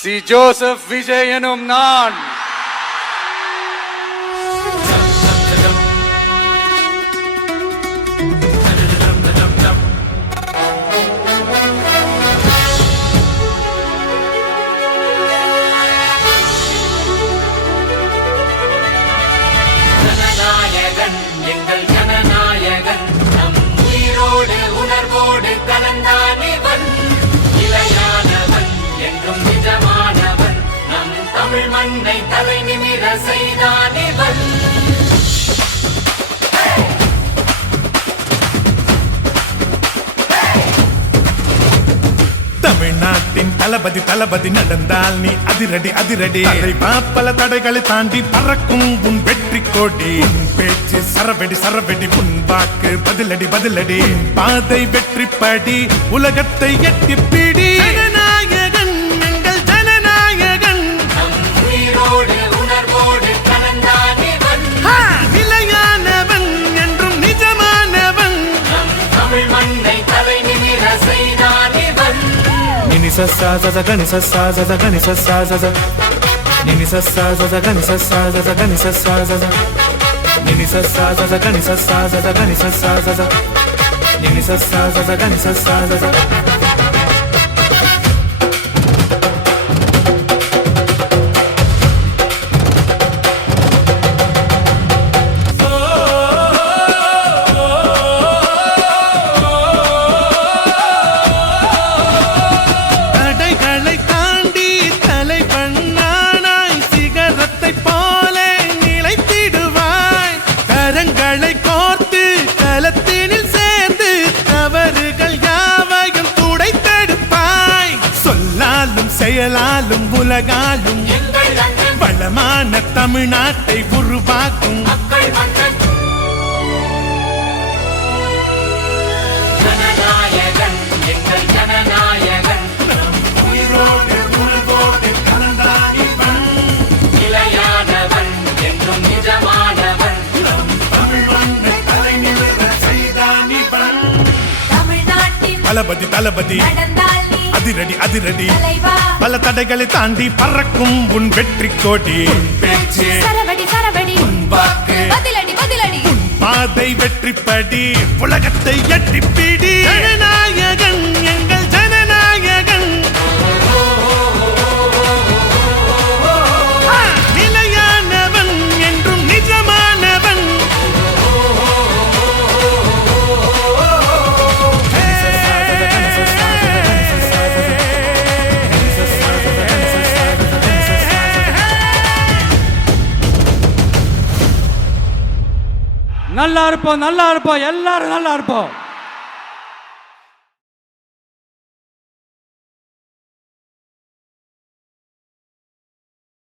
C Joseph Vijay எனும் நான் எங்கள் ஜனநாயகன் நம் உயிரோடு உணர்வோடு கலந்தானவன் இளையானவன் என்றும் நிஜமானவன் நம் தமிழ் மண்ணை தலை நிமிர செய்தானவன் தமிழ்நாட்டின் தளபதி தளபதி நடந்தால் நீ அதிரடி அதிரடி பல தடைகளை தாண்டி பறக்கும் உன் வெற்றி கோடி பேச்சு சரவெடி சரவெடி உன் வாக்கு பதிலடி பதிலடி பாதை வெற்றி படி உலகத்தை எட்டி பிடி ஜனநாயகன் எங்கள் ஜனநாயகன் உயிரோடு உணர்வோடு கலந்தானவன் நிலையானவன் என்றும் நிஜமானவன் தமிழ் மண்ணை தலை நிமிர செய்தானவன் Nini sassa zaza gani sassa zaza gani sassa zaza Nini sassa zaza gani sassa zaza gani sassa zaza Nini sassa zaza gani sassa zaza gani sassa zaza Nini sassa zaza gani sassa zaza செயலாலும் உலகாலும் வளமான தமிழ்நாட்டை உருவாக்கும் ஜனநாயகன் எங்கள் ஜனநாயகன் உயிரோடு உள்வோடு கலந்தானவன் இளையானவன் என்றும் நிஜமானவன் தமிழ் மண்ணை தலை நிமிர செய்தானவன் தமிழ்நாட்டின் தளபதி தளபதி அதிரடி அதிரடி பல தடைகளை தாண்டி பறக்கும் உன் வெற்றி கோடி பேச்சு சரவடி சரவடி வாக்கு பதிலடி பதிலடி பாதை வெற்றி படி உலகத்தை எட்டி பிடி ஜனநாயகன் எங்கள் ஜனநாயகன் நிலையானவன் என்றும் நிஜமானவன் நல்லா இருப்போம் எல்லாரும் நல்லா இருப்போம்.